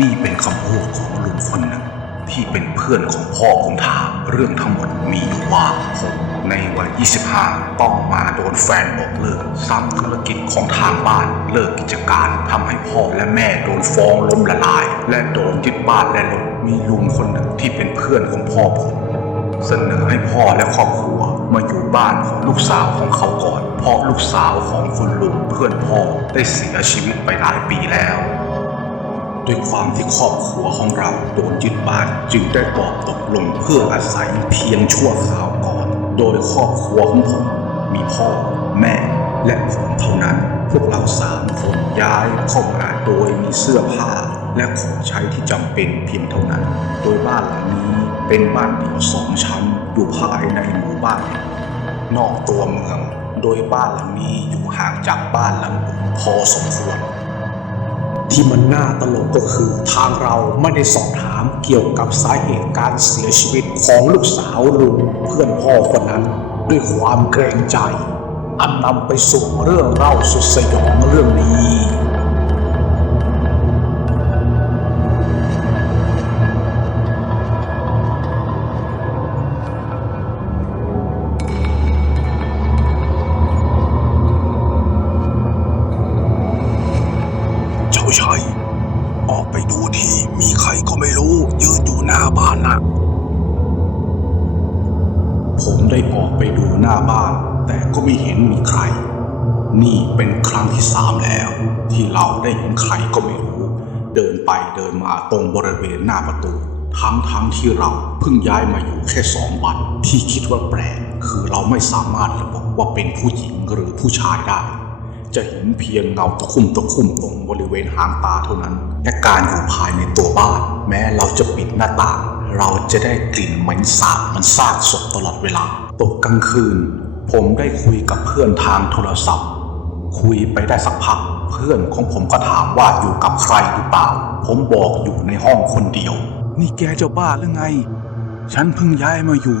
นี่เป็นคำพูดของลุงคนหนึ่งที่เป็นเพื่อนของพ่อผมถามเรื่องทั้งหมดมีอยู่ว่าผมในวัย 25 ต้องมาโดนแฟนบอกเลิก ซ้ำธุรกิจของทางบ้านเลิกกิจการทำให้พ่อและแม่โดนฟ้องล้มละลาย และโดนยึดบ้านและรถมีลุงคนหนึ่งที่เป็นเพื่อนของพ่อผมเสนอให้พ่อและครอบครัวมาอยู่บ้านของลูกสาวของเขาก่อน เพราะลูกสาวของคุณลุงเพื่อนพ่อได้เสียชีวิตไปหลายปีแล้ว ด้วยความที่ครอบครัวของเราโดนยึดบ้าน จึงได้ตอบตกลงเพื่ออาศัยเพียงชั่วคราวก่อน โดยครอบครัวของผมมีพ่อ แม่ และผมเท่านั้น พวกเราสามคนย้ายเข้ามาโดยมีเสื้อผ้า และของใช้ที่จำเป็นเพียงเท่านั้น โดยบ้านหลังนี้เป็นบ้านเดี่ยวสองชั้นอยู่ภายในหมู่บ้าน นอกตัวเมือง โดยบ้านหลังนี้อยู่ห่างจากบ้านหลังอื่นพอสมควร ที่มันน่าตลกก็คือทางเราไม่ได้สอบถามเกี่ยวกับสาเหตุการเสียชีวิตของลูกสาวลุงเพื่อนพ่อคนนั้น ด้วยความเกรงใจ อันนำไปสู่เรื่องเล่าสุดสยองเรื่องนี้ ผมได้ออกไปดูหน้าบ้าน แต่ก็ไม่เห็นมีใคร นี่เป็นครั้งที่สามแล้ว ที่เราได้เห็นใครก็ไม่รู้ เดินไปเดินมาตรงบริเวณหน้าประตู ทั้งทั้งที่เราเพิ่งย้ายมาอยู่แค่สองวัน ที่คิดว่าแปลกคือเราไม่สามารถระบุว่าเป็นผู้หญิงหรือผู้ชายได้ จะเห็นเพียงเงาตะคุ่มตะคุ่มตรงบริเวณหางตาเท่านั้นและการอยู่ภายในตัวบ้าน แม้เราจะปิดหน้าต่าง เราจะได้กลิ่นเหม็นสาบมันซากศพตลอดเวลา ตกกลางคืน ผมได้คุยกับเพื่อนทางโทรศัพท์ คุยไปได้สักพัก เพื่อนของผมก็ถามว่าอยู่กับใครหรือเปล่า ผมบอกอยู่ในห้องคนเดียว นี่แกจะบ้าหรือไง ฉันเพิ่งย้ายมาอยู่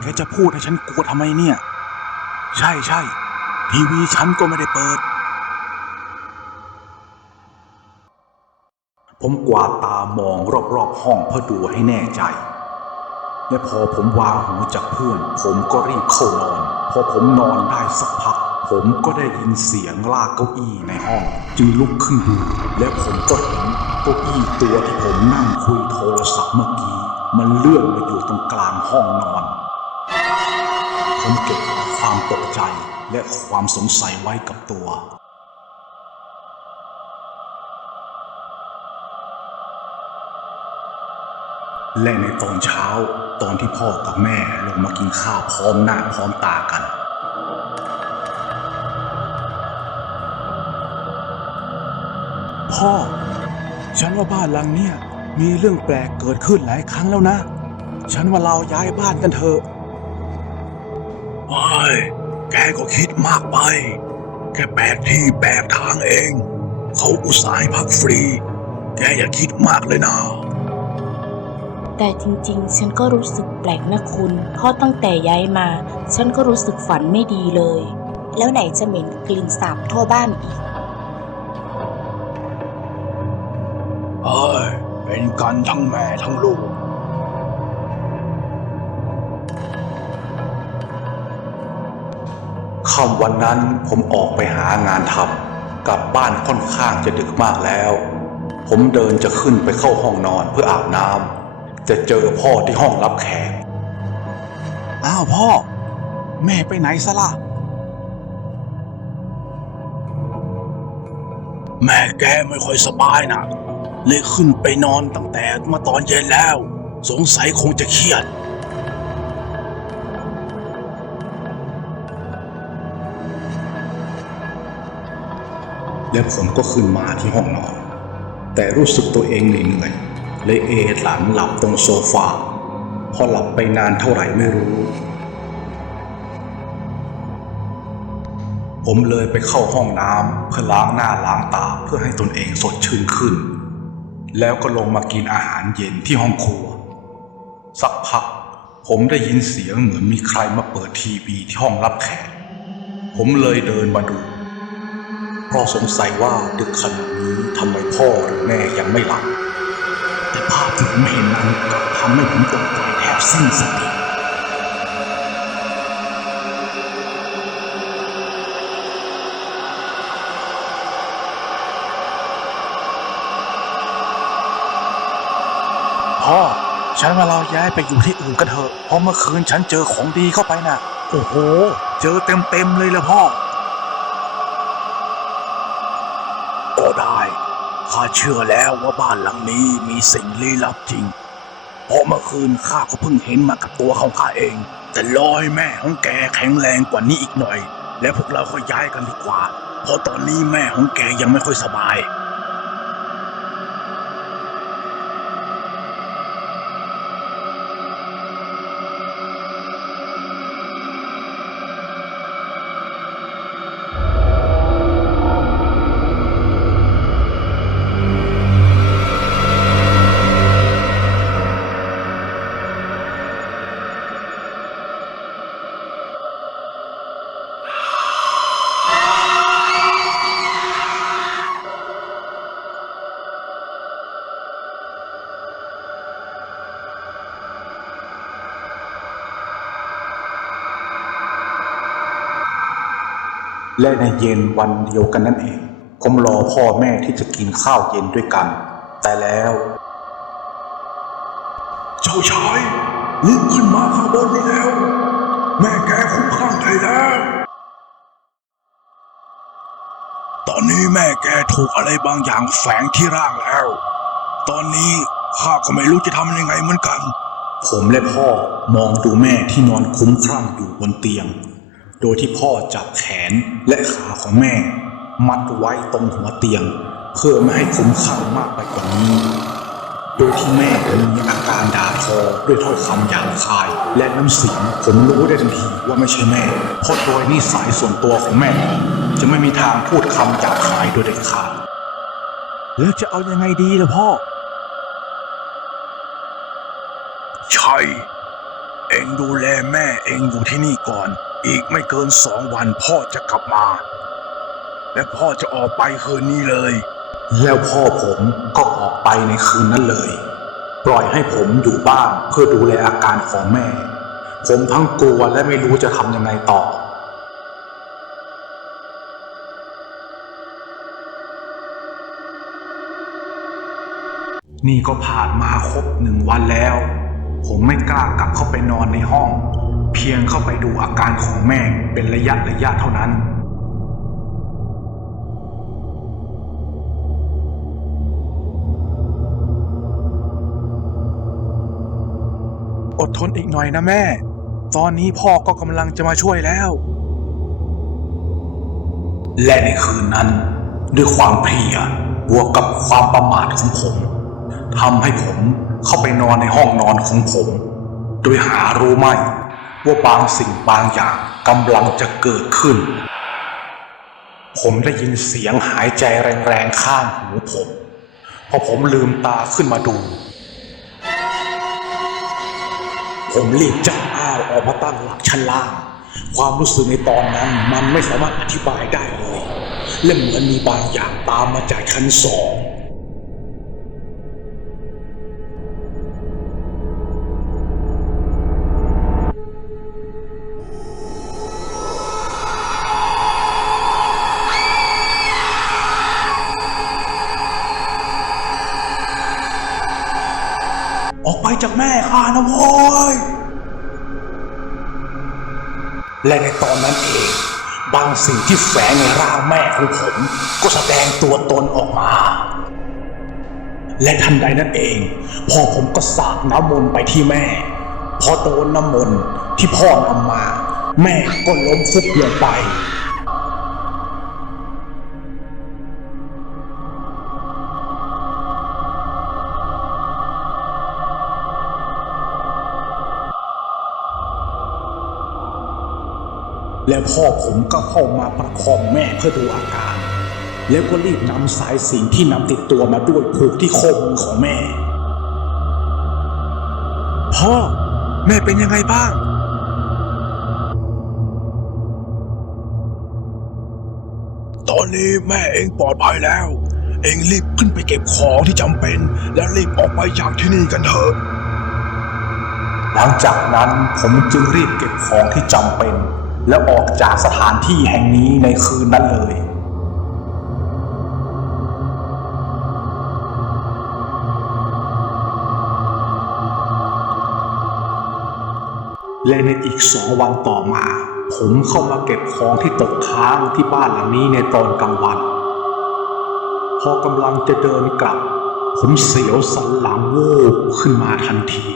แกจะพูดให้ฉันกลัวทำไมเนี่ย ใช่ใช่ทีวีฉันก็ไม่ได้เปิด ผมกวาดตามองรอบๆห้องเพื่อดูให้แน่ใจ และพอผมวางหูจากเพื่อน ผมก็รีบเข้านอน พอผมนอนได้สักพัก ผมก็ได้ยินเสียงลากเก้าอี้ในห้อง จึงลุกขึ้นดูและผมก็เห็นเก้าอี้ตัวที่ผมนั่งคุยโทรศัพท์เมื่อกี้ มันเลื่อนมาอยู่ตรงกลางห้องนอน ผมเก็บความตกใจและความสงสัยไว้กับตัว และในตอนเช้าตอนที่พ่อกับแม่ลงมากินข้าวพร้อมหน้าพร้อมตากัน พ่อ ฉันว่าบ้านหลังเนี้ยมีเรื่องแปลกเกิดขึ้นหลายครั้งแล้วนะ ฉันว่าเราย้ายบ้านกันเถอะไม่แกก็คิดมากไปแค่แปลกที่แปลกทางเอง เขาอุตส่าห์พักฟรี แกอย่าคิดมากเลยนะ แต่จริงๆ ฉันก็รู้สึกแปลกนะคุณ เพราะตั้งแต่ย้ายมา ฉันก็รู้สึกฝันไม่ดีเลย แล้วไหนจะเหม็นกลิ่นสาบทั่วบ้านอีกเอ้ยเป็นกันทั้งแม่ทั้งลูก ค่ำวันนั้นผมออกไปหางานทำกลับบ้านค่อนข้างจะดึกมากแล้ว ผมเดินจะขึ้นไปเข้าห้องนอนเพื่ออาบน้ำ จะเจอพ่อที่ห้องรับแขก อ้าวพ่อ แม่ไปไหนซะล่ะ แม่แกไม่ค่อยสบายนะเลยขึ้นไปนอนตั้งแต่เมาตอนเย็นแล้ว สงสัยคงจะเครียด และผมก็ขึ้นมาที่ห้องนอน แต่รู้สึกตัวเองเหนื่อยๆ เลยเอหลังหลับตรงโซฟาพอหลับไปนานเท่าไหร่ไม่รู้ ผมเลยไปเข้าห้องน้ำเพื่อล้างหน้าล้างตาเพื่อให้ตนเองสดชื่นขึ้น แล้วก็ลงมากินอาหารเย็นที่ห้องครัว สักพักผมได้ยินเสียงเหมือนมีใครมาเปิดทีวีที่ห้องรับแขก ผมเลยเดินมาดู เพราะสงสัยว่าดึกขนาดนี้ทำไมพ่อหรือแม่ยังไม่หลับาพที่ผมเห็นนั้นกลับทำให้ผมตกใจแทบสิ้นสติพ่อฉันว่าเราย้ายไปอยู่ที่อื่นกันเถอะ เพราะเมื่อคืนฉันเจอของดีเข้าไปน่ะ โอ้โห เจอเต็มเต็มๆเลยละพ่อ ก็ได้ ข้าเชื่อแล้วว่าบ้านหลังนี้มีสิ่งลี้ลับจริง เพราะเมื่อคืนข้าก็เพิ่งเห็นมากับตัวของข้าเอง แต่รอให้แม่ของแกแข็งแรงกว่านี้อีกหน่อย แล้วพวกเราค่อยย้ายกันดีกว่า เพราะตอนนี้แม่ของแกยังไม่ค่อยสบาย และในเย็นวันเดียวกันนั่นเอง ผมรอพ่อแม่ที่จะกินข้าวเย็นด้วยกัน แต่แล้ว เจ้าชายรีบขึ้นมาข้างบนนี้แล้ว แม่แกคุ้มข้างใจแล้วตอนนี้แม่แกถูกอะไรบางอย่างแฝงที่ร่างแล้ว ตอนนี้ข้าก็ไม่รู้จะทำยังไงเหมือนกัน ผมและพ่อมองดูแม่ที่นอนคุ้มครั่งอยู่บนเตียง โดยที่พ่อจับแขนและขาของแม่ มัดไว้ตรงหัวเตียง เพื่อไม่ให้คุ้มครั่งมากไปกว่านี้ โดยที่แม่มีอาการด่าทอด้วยถ้อยคำหยาบคาย และน้ำเสียงผมรู้ได้ทันทีว่าไม่ใช่แม่เพราะโดยนิสัยส่วนตัวของแม่ จะไม่มีทางพูดคำหยาบคายโดยเด็ดขาดแล้วจะเอายังไงดีล่ะพ่อ ใช่ เองดูแลแม่เองอยู่ที่นี่ก่อน อีกไม่เกินสองวันพ่อจะกลับมา และพ่อจะออกไปคืนนี้เลย แล้วพ่อผมก็ออกไปในคืนนั้นเลย ปล่อยให้ผมอยู่บ้านเพื่อดูแลอาการของแม่ ผมทั้งกลัวและไม่รู้จะทำยังไงต่อนี่ก็ผ่านมาครบหนึ่งวันแล้ว ผมไม่กล้ากลับเข้าไปนอนในห้อง เพียงเข้าไปดูอาการของแม่เป็นระยะระยะเท่านั้น อดทนอีกหน่อยนะแม่ ตอนนี้พ่อก็กำลังจะมาช่วยแล้ว และในคืนนั้น ด้วยความเพลียบวกกับความประมาทของผมทำให้ผม เข้าไปนอนในห้องนอนของผม โดยหารู้ไม่ว่าบางสิ่งบางอย่างกำลังจะเกิดขึ้น ผมได้ยินเสียงหายใจแรงๆข้างหูผม พอผมลืมตาขึ้นมาดู ผมรีบจับอ้าวออกมาตั้งหลักชั้นล่าง ความรู้สึกในตอนนั้นมันไม่สามารถอธิบายได้เลยและเหมือนมีบางอย่างตามมาจากชั้นสอง นะโว้ย และในตอนนั้นเอง บางสิ่งที่แฝงในร่างแม่ของผม ก็แสดงตัวตนออกมา และทันใดนั้นเองพ่อผมก็สาดน้ำมนต์ไปที่แม่ พอโดนน้ำมนต์ที่พ่อนำมา แม่ก็ล้มฟุบลงไป แล้วพ่อผมก็เข้ามาประคองแม่เพื่อดูอาการ แล้วก็รีบนำสายสิญจนที่นำติดตัวมาด้วยผูกที่ข้อมือของแม่ พ่อ แม่เป็นยังไงบ้างฉตอนนี้แม่เองปลอดภัยแล้ว เองรีบขึ้นไปเก็บของที่จำเป็น แล้วรีบออกไปจากที่นี่กันเถอะหลังจากนั้นผมจึงรีบเก็บของที่จำเป็น และออกจากสถานที่แห่งนี้ในคืนนั้นเลย และในอีกสองวันต่อมา ผมเข้ามาเก็บของที่ตกค้างที่บ้านหลังนี้ในตอนกลางวัน พอกำลังจะเดินกลับ ผมเสียวสันหลังโวบขึ้นมาทันที